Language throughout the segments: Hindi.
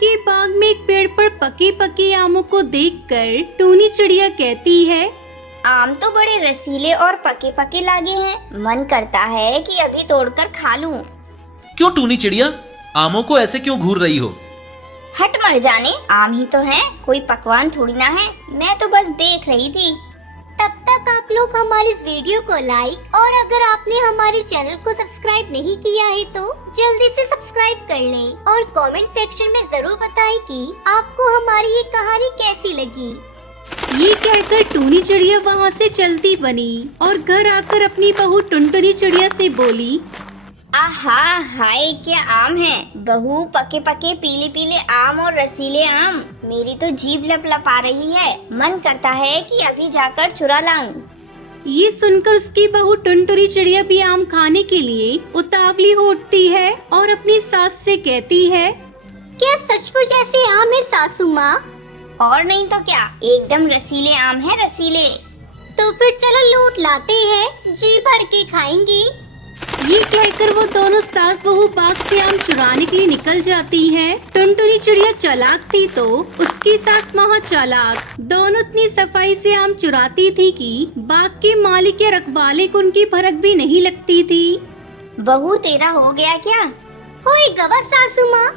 के बाग में एक पेड़ पर पके पके आमों को देखकर टूनी चिड़िया कहती है, आम तो बड़े रसीले और पके पके लागे हैं। मन करता है कि अभी तोड़कर खा लूं। क्यों टूनी चिड़िया, आमों को ऐसे क्यों घूर रही हो? हट मर जाने, आम ही तो हैं, कोई पकवान थोड़ी ना है। मैं तो बस देख रही थी। तब तक आप लोग हमारे इस वीडियो को लाइक और अगर आपने हमारे चैनल को सब्सक्राइब नहीं किया है तो जल्दी से सब्सक्राइब कर लें और कमेंट सेक्शन में जरूर बताएं कि आपको हमारी ये कहानी कैसी लगी। ये कहकर टूनी चिड़िया वहाँ से चलती बनी और घर आकर अपनी बहू टुनटुनी चिड़िया से बोली, आहा हाय क्या आम है बहू, पके पके पीले पीले आम और रसीले आम। मेरी तो जीभ लपलपा रही है। मन करता है कि अभी जाकर चुरा लाऊं। ये सुनकर उसकी बहू टुनटुनी चिड़िया भी आम खाने के लिए उतावली हो उठती है और अपनी सास से कहती है, क्या सचमुच ऐसे आम है सासू माँ? और नहीं तो क्या, एकदम रसीले आम है, रसीले। तो फिर चलो लूट लाते हैं, जी भर के खाएंगे। ये कहकर वो दोनों सास बहू बाग से आम चुराने के लिए निकल जाती हैं। टुनटुनी चिड़िया चालाक थी तो उसकी सास महा चालाक। दोनों इतनी सफाई से आम चुराती थी कि बाग के मालिक या रखवाले को उनकी भनक भी नहीं लगती थी। बहू तेरा हो गया क्या? होएगा बस सासू माँ।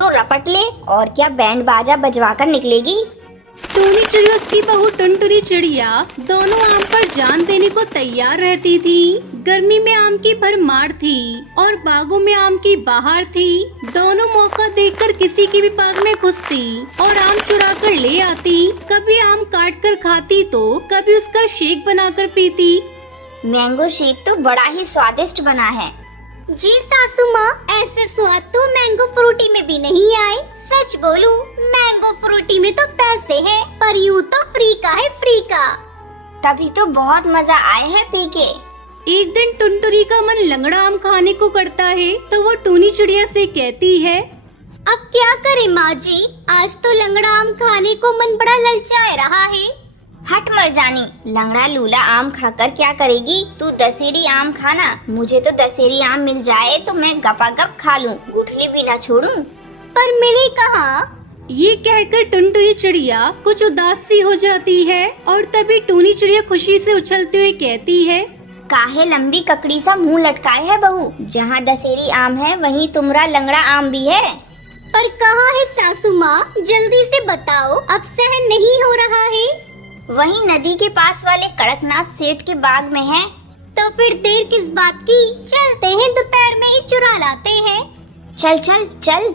तो रपट ले, और क्या बैंड बाजा बजवा कर निकलेगी। टूनी चिड़िया उसकी बहू टुनटुनी चिड़िया दोनों आम पर जान देने को तैयार रहती थी। गर्मी में आम की भरमार थी और बागों में आम की बहार थी। दोनों मौका देखकर किसी की भी बाग में घुसती और आम चुरा कर ले आती। कभी आम काट कर खाती तो कभी उसका शेक बनाकर पीती। मैंगो शेक तो बड़ा ही स्वादिष्ट बना है। जी सासू माँ, ऐसे स्वाद तो मैंगो फ्रूटी में भी नहीं आए। सच बोलूं, मैंगो फ्रूटी में तो पैसे हैं, पर यूं तो फ्री का है, फ्री का। तभी तो बहुत मजा आए है पी के। एक दिन टुनटुनी का मन लंगड़ा आम खाने को करता है तो वो टूनी चिड़िया से कहती है, अब क्या करें माँ जी, आज तो लंगड़ा आम खाने को मन बड़ा ललचाए रहा है। हट मर जानी, लंगड़ा लूला आम खाकर क्या करेगी तू? दशहरी आम खाना। मुझे तो दशहरी आम मिल जाए तो मैं गपागप खा लूं, गुठली भी ना छोड़ूं। पर मिले कहाँ? ये कहकर टुनटुनी चिड़िया कुछ उदास सी हो जाती है और तभी टूनी चिड़िया खुशी से उछलते हुए कहती है, काहे लंबी ककड़ी सा मुंह लटकाए है बहू, जहाँ दशहरी आम है वहीं तुम्हारा लंगड़ा आम भी है। पर कहाँ है सासू माँ, जल्दी से बताओ, अब सहन नहीं हो रहा है। वहीं नदी के पास वाले कड़कनाथ सेठ के बाग में है। तो फिर देर किस बात की, चलते हैं, दोपहर में ही चुरा लाते हैं। चल चल चल।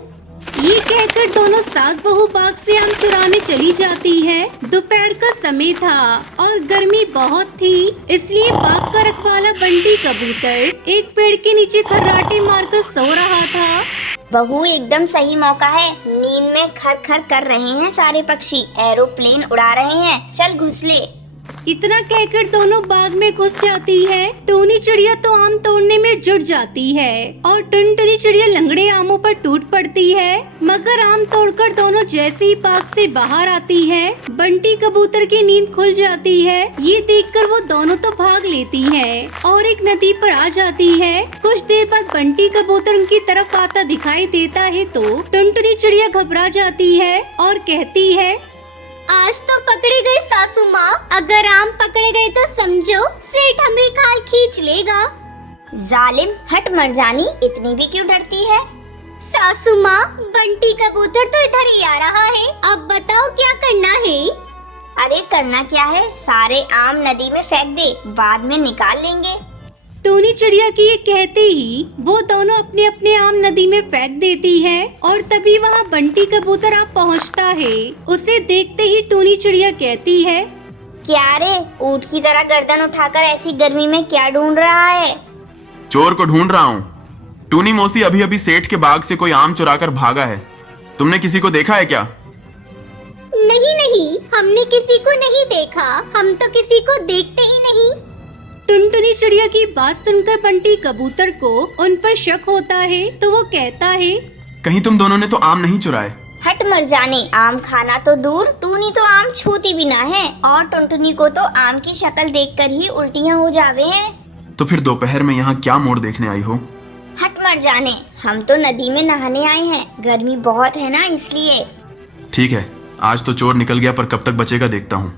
ये कहकर दोनों सास बहू बाग से आम चुराने चली जाती है। दोपहर का समय था और गर्मी बहुत थी, इसलिए बाग का रखवाला बंटी कबूतर एक पेड़ के नीचे खर्राटे मारकर सो रहा था। बहू एकदम सही मौका है, नींद में खर खर कर रहे हैं सारे पक्षी, एरोप्लेन उड़ा रहे हैं, चल घुस ले। इतना कहकर दोनों बाग में घुस जाती है। टूनी चिड़िया तो आम तोड़ने में जुट जाती है और टुनटुनी चिड़िया लंगड़े आमों पर टूट पड़ती है। मगर आम तोड़कर दोनों जैसे ही बाग से बाहर आती है, बंटी कबूतर की नींद खुल जाती है। ये देखकर वो दोनों तो भाग लेती है और एक नदी पर आ जाती है। कुछ देर बाद बंटी कबूतर उनकी तरफ आता दिखाई देता है तो टुनटुनी चिड़िया घबरा जाती है और कहती है, आज तो पकड़े गए सासू माँ, अगर आम पकड़े गए तो समझो सेठ हमारी खाल खींच लेगा। जालिम, हट मर जानी, इतनी भी क्यों डरती है? सासू माँ, बंटी कबूतर तो इधर ही आ रहा है, अब बताओ क्या करना है? अरे करना क्या है, सारे आम नदी में फेंक दे, बाद में निकाल लेंगे। टूनी चिड़िया की ये कहते ही वो दोनों अपने अपने आम नदी में फेंक देती है और तभी वहाँ बंटी कबूतर आ पहुँचता है। उसे देखते ही टूनी चिड़िया कहती है, क्या रे, ऊँट की तरह गर्दन उठाकर ऐसी गर्मी में क्या ढूंढ रहा है? चोर को ढूंढ रहा हूँ। टूनी मौसी अभी अभी सेठ के बाग से कोई आम चुराकर भागा है। तुमने किसी को देखा है क्या? नहीं नहीं, हमने किसी को नहीं देखा, हम तो किसी को देखते ही नहीं। टुनटुनी चिड़िया की बात सुनकर बंटी कबूतर को उन पर शक होता है तो वो कहता है, कहीं तुम दोनों ने तो आम नहीं चुराए? हट मर जाने, आम खाना तो दूर, टूनी तो आम छूती भी ना है और टुनटुनी को तो आम की शक्ल देखकर ही उल्टियाँ हो जावे हैं। तो फिर दोपहर में यहाँ क्या मोड़ देखने आई हो? हट मर मर जाने, हम तो नदी में नहाने आए हैं, गर्मी बहुत है ना इसलिए। ठीक है, आज तो चोर निकल गया, पर कब तक बचेगा देखता हूँ।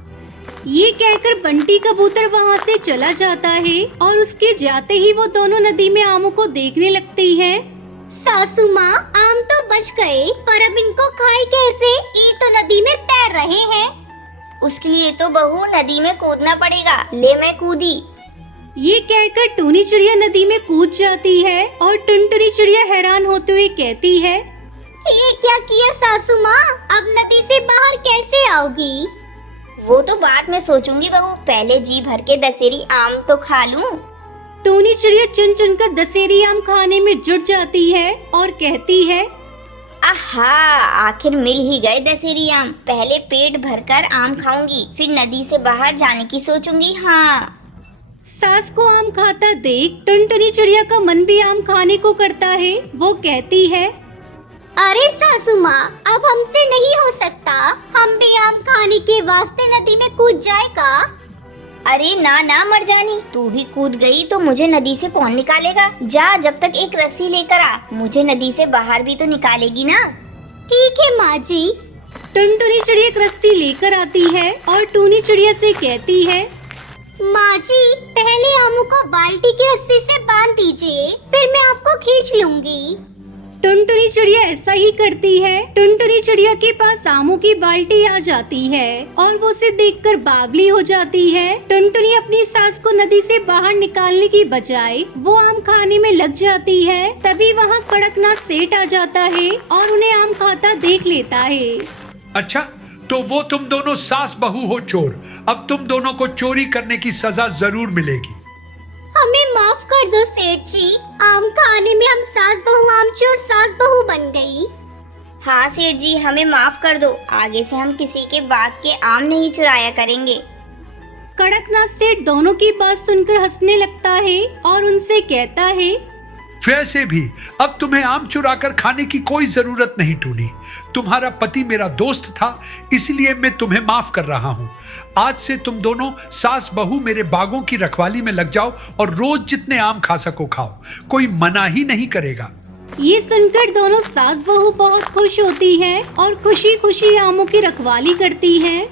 ये कहकर बंटी कबूतर वहाँ से चला जाता है और उसके जाते ही वो दोनों नदी में आमों को देखने लगती है। सासू माँ, आम तो बच गए, पर अब इनको खाए कैसे? ये तो नदी में तैर रहे हैं। उसके लिए तो बहू नदी में कूदना पड़ेगा। ले मैं कूदी। ये कहकर टूनी चिड़िया नदी में कूद जाती है और टुनटुनी चिड़िया हैरान होते हुए कहती है, ये क्या किया सासू माँ? अब नदी से बाहर कैसे आओगी? वो तो बाद में सोचूंगी बहू, पहले जी भर के दशहरी आम तो खा लूं। टूनी चिड़िया चुन चुन कर दशहरी आम खाने में जुट जाती है और कहती है, आहा, आखिर मिल ही गए दशहरी आम। पहले पेट भरकर आम खाऊंगी, फिर नदी से बाहर जाने की सोचूंगी। हाँ। सास को आम खाता देख टुनटुनी चिड़िया का मन भी आम खाने को करता है। वो कहती है, अरे सासू माँ, अब हमसे नहीं हो सकता, हम भी आम खाने के वास्ते नदी में कूद जाएगा। अरे ना ना मर जानी, तू भी कूद गई तो मुझे नदी से कौन निकालेगा? जा, जब तक एक रस्सी लेकर आ, मुझे नदी से बाहर भी तो निकालेगी ना। ठीक है माँ जी। टुनटुनी चिड़िया एक रस्सी लेकर आती है और टूनी चिड़िया से कहती है, माँ जी, पहले आमों को बाल्टी की रस्सी से बांध दीजिए, फिर मैं आपको खींच लूंगी। टुनटुनी चिड़िया ऐसा ही करती है। टुनटुनी चिड़िया के पास आमों की बाल्टी आ जाती है और वो उसे देखकर बावली हो जाती है। टुनटुनी अपनी सास को नदी से बाहर निकालने की बजाय वो आम खाने में लग जाती है। तभी वहाँ कड़कनाथ सेठ आ जाता है और उन्हें आम खाता देख लेता है। अच्छा, तो वो तुम दोनों सास बहू हो चोर। अब तुम दोनों को चोरी करने की सजा जरूर मिलेगी। हमें माफ कर दो सेठ जी, आम खाने में हम सास बहू आमचोर सास बहू बन गई। हाँ सेठ जी, हमें माफ कर दो, आगे से हम किसी के बाग के आम नहीं चुराया करेंगे। कड़कनाथ सेठ दोनों की बात सुनकर हंसने लगता है और उनसे कहता है, वैसे भी अब तुम्हें आम चुरा कर खाने की कोई जरूरत नहीं टूनी। तुम्हारा पति मेरा दोस्त था, इसलिए मैं तुम्हें माफ कर रहा हूँ। आज से तुम दोनों सास बहू मेरे बागों की रखवाली में लग जाओ और रोज जितने आम खा सको खाओ, कोई मना ही नहीं करेगा। ये सुनकर दोनों सास बहू बहुत खुश होती हैं और खुशी खुशी आमों की रखवाली करती हैं।